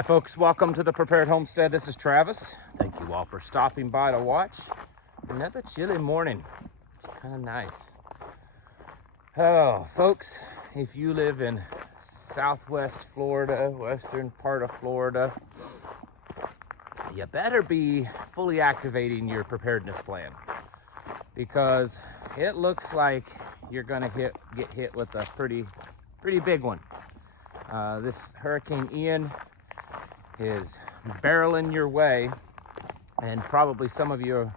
Hi folks, welcome to the Prepared Homestead. This is Travis. Thank you all for stopping by to watch another chilly morning. It's kind of nice. Oh, folks, if you live in Southwest Florida, western part of Florida, you better be fully activating your preparedness plan, because it looks like you're gonna get hit with a pretty big one. This Hurricane Ian is barreling your way, and probably some of you are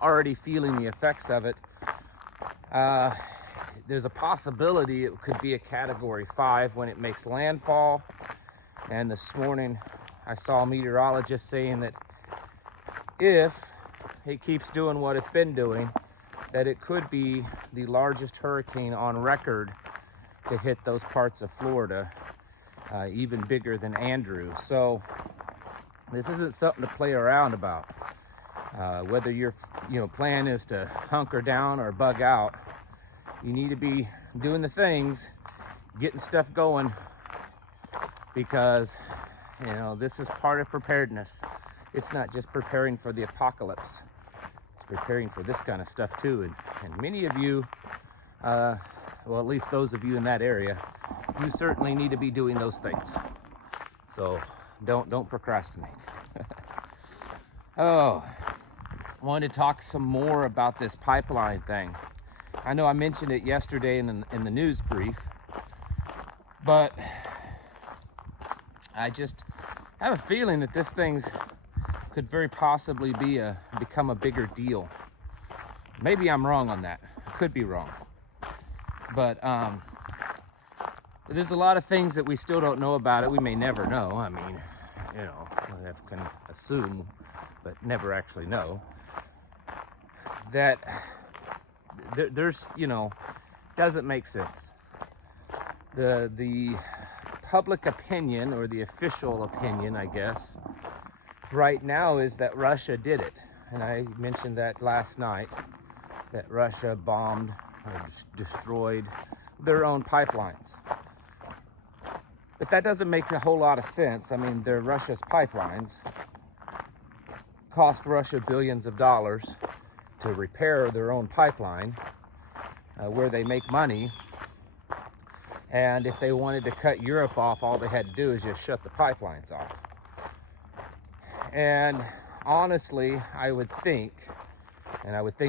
already feeling the effects of it. There's a possibility it could be a Category 5 when it makes landfall, and this morning I saw a meteorologist saying that if it keeps doing what it's been doing, that it could be the largest hurricane on record to hit those parts of Florida, even bigger than Andrew. So this isn't something to play around about. Whether your plan is to hunker down or bug out, you need to be doing the things, getting stuff going, because this is part of preparedness. It's not just preparing for the apocalypse, it's preparing for this kind of stuff too. And many of you, well, at least those of you in that area, you certainly need to be doing those things. So don't procrastinate. Oh, I wanted to talk some more about this pipeline thing. I know I mentioned it yesterday in the news brief, but I just have a feeling that this thing's could very possibly become a bigger deal. Maybe I'm wrong on that. I could be wrong. But there's a lot of things that we still don't know about it. We may never know. I mean, we can assume, but never actually know. That there's, doesn't make sense. The public opinion, or the official opinion, I guess, right now is that Russia did it. And I mentioned that last night, that Russia bombed or destroyed their own pipelines. But that doesn't make a whole lot of sense. I mean, they're Russia's pipelines. Cost Russia billions of dollars to repair their own pipeline, where they make money. And if they wanted to cut Europe off, all they had to do is just shut the pipelines off. And honestly, I would think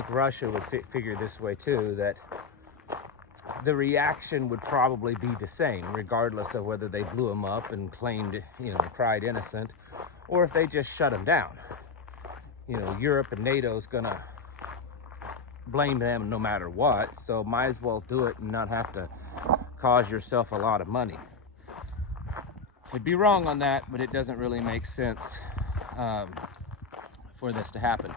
Russia would figure this way too, that the reaction would probably be the same, regardless of whether they blew them up and claimed, cried innocent, or if they just shut them down. Europe and NATO's gonna blame them no matter what, so might as well do it and not have to cause yourself a lot of money. I'd be wrong on that, but it doesn't really make sense for this to happen.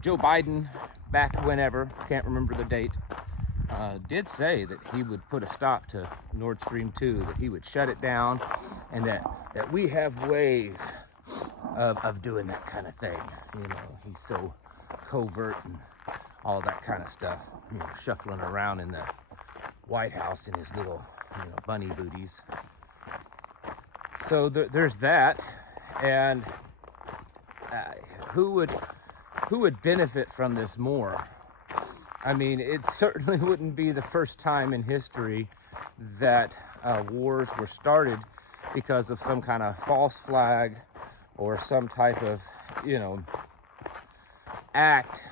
Joe Biden, back whenever, can't remember the date, did say that he would put a stop to Nordstream 2, that he would shut it down, and that we have ways of doing that kind of thing. He's so covert and all that kind of stuff, shuffling around in the White House in his little bunny booties. So there's that. And who would benefit from this more? I mean, it certainly wouldn't be the first time in history that wars were started because of some kind of false flag or some type of act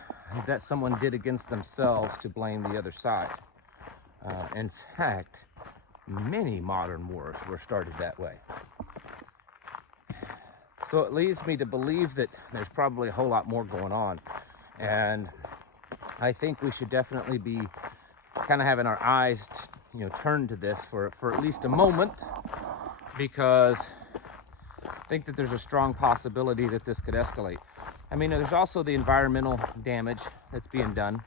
that someone did against themselves to blame the other side. In fact, many modern wars were started that way. So it leads me to believe that there's probably a whole lot more going on. And I think we should definitely be kind of having our eyes, turned to this for at least a moment, because I think that there's a strong possibility that this could escalate. I mean, there's also the environmental damage that's being done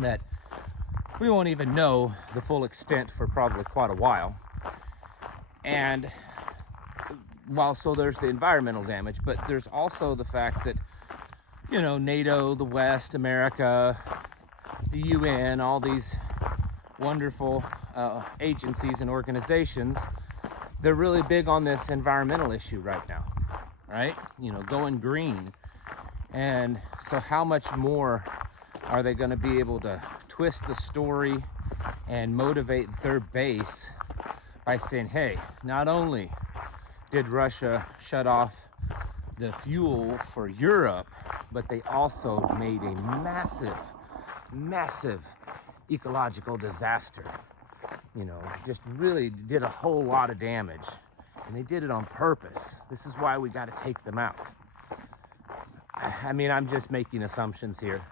that we won't even know the full extent for probably quite a while. And so there's the environmental damage, but there's also the fact that, NATO, the West, America, the UN, all these wonderful agencies and organizations they're really big on this environmental issue right now, right? You know, going green. And so how much more are they going to be able to twist the story and motivate their base by saying, hey, not only did Russia shut off the fuel for Europe, but they also made a massive ecological disaster. You know, just really did a whole lot of damage, and they did it on purpose. This is why we got to take them out. I mean, I'm just making assumptions here,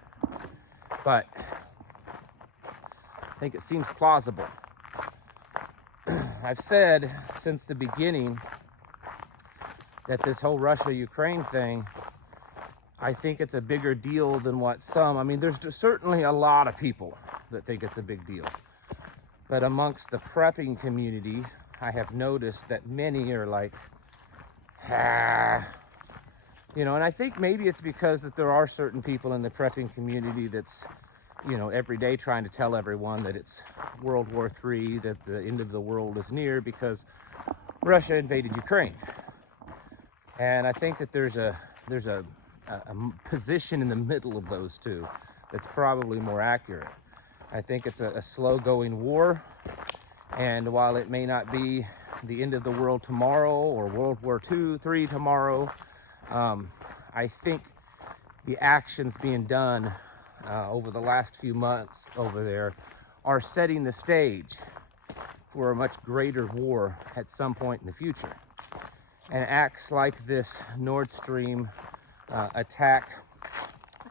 but I think it seems plausible. I've said since the beginning that this whole Russia-Ukraine thing, I think it's a bigger deal than what some, I mean, there's certainly a lot of people that think it's a big deal. But amongst the prepping community, I have noticed that many are like, you know, and I think maybe it's because that there are certain people in the prepping community that's, you know, every day trying to tell everyone that it's World War III, that the end of the world is near because Russia invaded Ukraine. And I think that there's a position in the middle of those two that's probably more accurate. I think it's a slow-going war, and while it may not be the end of the world tomorrow or World War II, III tomorrow, I think the actions being done over the last few months over there are setting the stage for a much greater war at some point in the future. And acts like this Nordstream attack,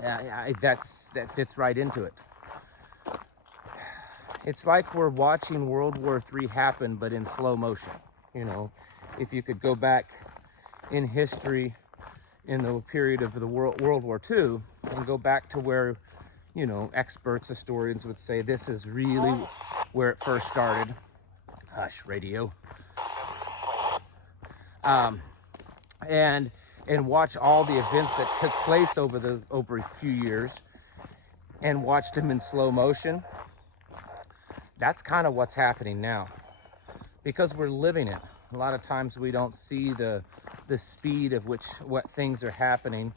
that fits right into it. It's like we're watching World War III happen, but in slow motion. You know, if you could go back in history in the period of the World War II and go back to where, you know, experts, historians would say this is really where it first started. Hush, radio. And watch all the events that took place over a few years and watched them in slow motion. That's kind of what's happening now, because we're living it. A lot of times we don't see the speed of what things are happening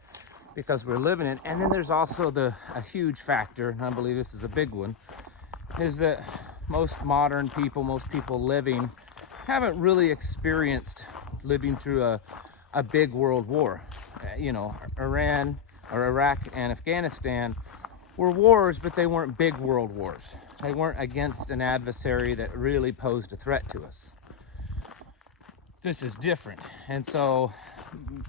because we're living it. And then there's also a huge factor, and I believe this is a big one, is that most modern people, most people living, haven't really experienced living through a big world war. You know, Iraq and Afghanistan were wars, but they weren't big world wars. They weren't against an adversary that really posed a threat to us. This is different. And so,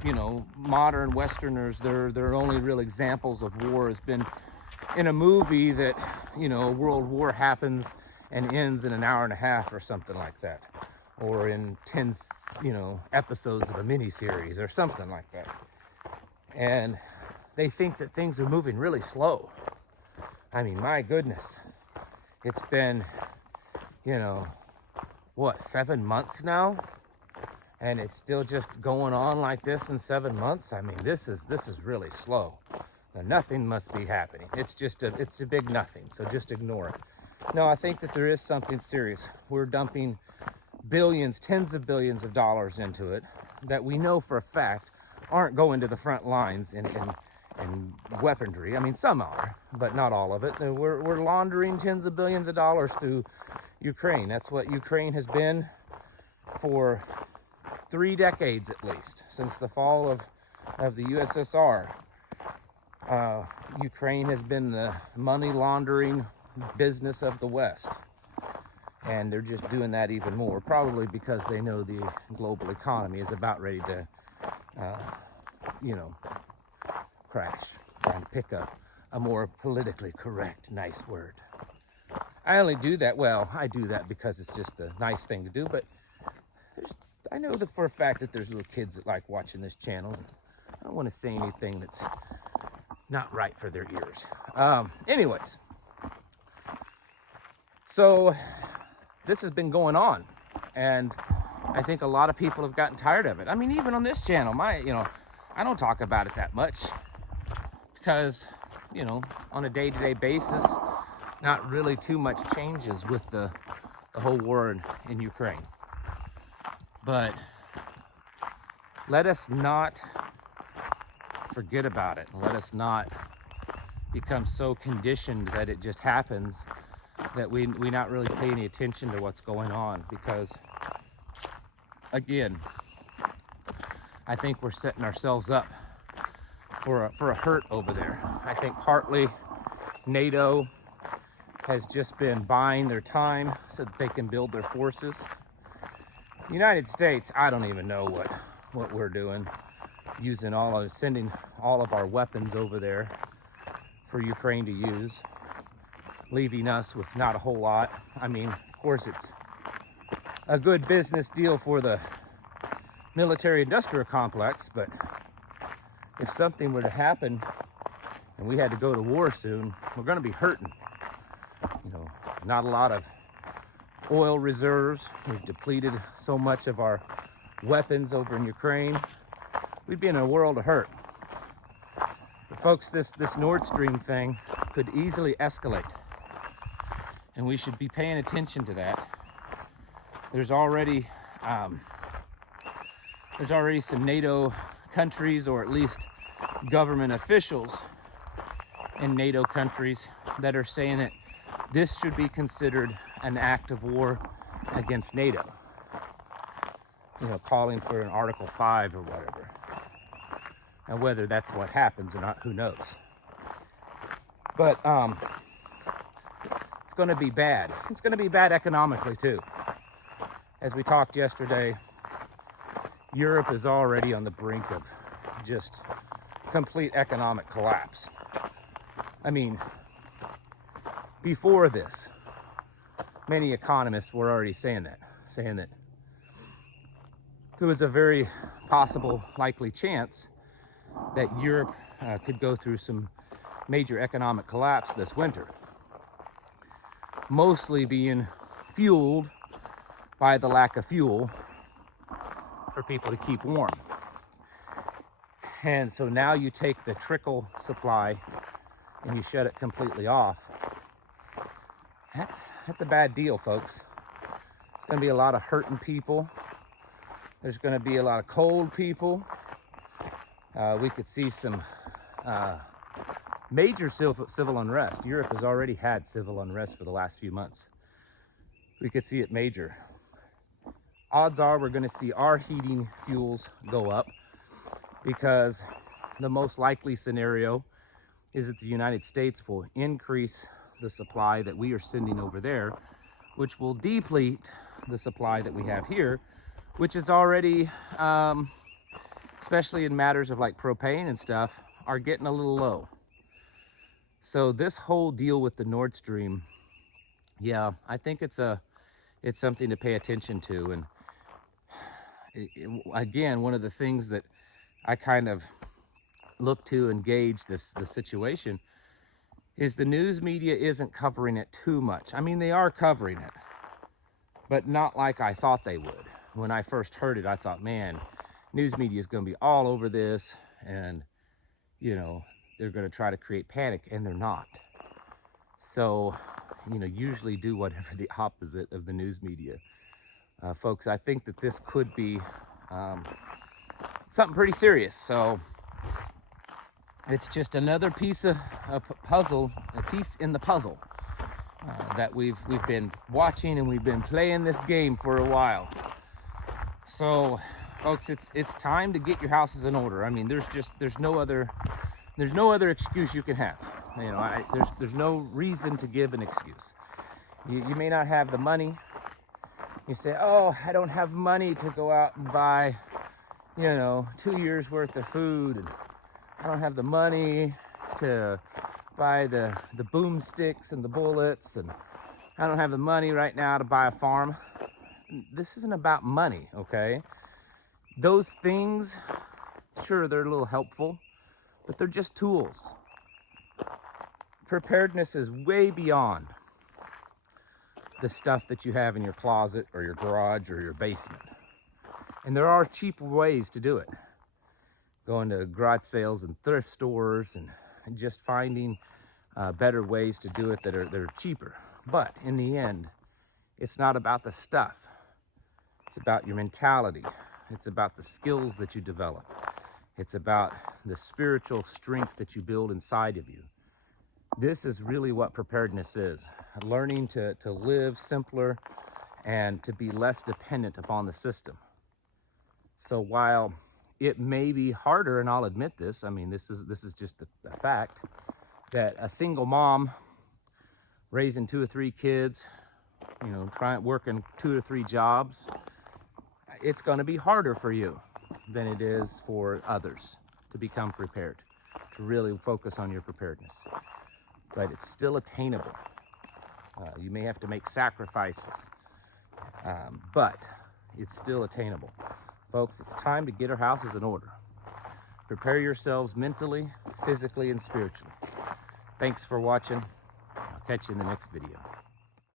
you know, modern Westerners, their only real examples of war has been in a movie that, you know, a world war happens and ends in an hour and a half or something like that. Or in 10, you know, episodes of a miniseries or something like that. And they think that things are moving really slow. I mean, my goodness, it's been, you know, what, 7 months now? And it's still just going on like this in 7 months? I mean, this is really slow. Now, nothing must be happening. It's a big nothing, so just ignore it. No, I think that there is something serious. We're dumping billions, tens of billions of dollars into it that we know for a fact aren't going to the front lines in weaponry. I mean, some are, but not all of it. We're laundering tens of billions of dollars through Ukraine. That's what Ukraine has been for 3 decades at least, since the fall of the USSR. Ukraine has been the money laundering business of the West. And they're just doing that even more, probably because they know the global economy is about ready to, you know, crash. Trying to pick up a more politically correct, nice word. I only do that, well, I do that because it's just a nice thing to do, but I know that for a fact that there's little kids that like watching this channel. I don't want to say anything that's not right for their ears. Anyways, so this has been going on, and I think a lot of people have gotten tired of it. I mean, even on this channel, I don't talk about it that much because, you know, on a day-to-day basis, not really too much changes with the whole war in Ukraine. But let us not forget about it. Let us not become so conditioned that it just happens that we not really pay any attention to what's going on, because again, I think we're setting ourselves up for a hurt over there. I think partly NATO has just been buying their time so that they can build their forces. The United States, I don't even know what we're doing, sending all of our weapons over there for Ukraine to use, leaving us with not a whole lot. I mean, of course, it's a good business deal for the military-industrial complex, but if something were to happen and we had to go to war soon, we're going to be hurting. You know, not a lot of oil reserves. We've depleted so much of our weapons over in Ukraine. We'd be in a world of hurt. But folks, this Nordstream thing could easily escalate, and we should be paying attention to that. There's already some NATO countries, or at least government officials in NATO countries, that are saying that this should be considered an act of war against NATO. You know, calling for an Article 5 or whatever. Now, whether that's what happens or not, who knows? But it's going to be bad. It's going to be bad economically too. As we talked yesterday, Europe is already on the brink of just complete economic collapse. I mean, before this, many economists were already saying that there was a very possible, likely chance that Europe could go through some major economic collapse this winter, mostly being fueled by the lack of fuel for people to keep warm. And so now you take the trickle supply and you shut it completely off. That's a bad deal, folks. There's going to be a lot of hurting people. There's going to be a lot of cold people. We could see some major civil unrest. Europe has already had civil unrest for the last few months. We could see it major. Odds are we're going to see our heating fuels go up, because the most likely scenario is that the United States will increase the supply that we are sending over there, which will deplete the supply that we have here, which is already, especially in matters of like propane and stuff, are getting a little low. So this whole deal with the Nord Stream, yeah, I think it's something to pay attention to. And again, one of the things that I kind of look to and gauge the situation is the news media isn't covering it too much. I mean, they are covering it, but not like I thought they would. When I first heard it, I thought, man, news media is going to be all over this, and, you know, they're going to try to create panic, and they're not. So, you know, usually do whatever the opposite of the news media. Folks, I think that this could be something pretty serious. So it's just another piece of a puzzle, a piece in the puzzle that we've been watching, and we've been playing this game for a while. So, folks, it's time to get your houses in order. I mean, there's no other excuse you can have. You know, there's no reason to give an excuse. You may not have the money. You say, oh, I don't have money to go out and buy, you know, 2 years worth of food, and I don't have the money to buy the boomsticks and the bullets, and I don't have the money right now to buy a farm. This isn't about money, okay? Those things, sure, they're a little helpful, but they're just tools. Preparedness is way beyond the stuff that you have in your closet or your garage or your basement. And there are cheap ways to do it. Going to garage sales and thrift stores and just finding better ways to do it that are cheaper. But in the end, it's not about the stuff. It's about your mentality. It's about the skills that you develop. It's about the spiritual strength that you build inside of you. This is really what preparedness is. Learning to live simpler and to be less dependent upon the system. So while it may be harder, and I'll admit this, I mean, this is just a fact, that a single mom raising 2 or 3 kids, you know, working 2 or 3 jobs, it's going to be harder for you than it is for others to become prepared, to really focus on your preparedness. But it's still attainable. You may have to make sacrifices, but it's still attainable. Folks, it's time to get our houses in order. Prepare yourselves mentally, physically, and spiritually. Thanks for watching. I'll catch you in the next video.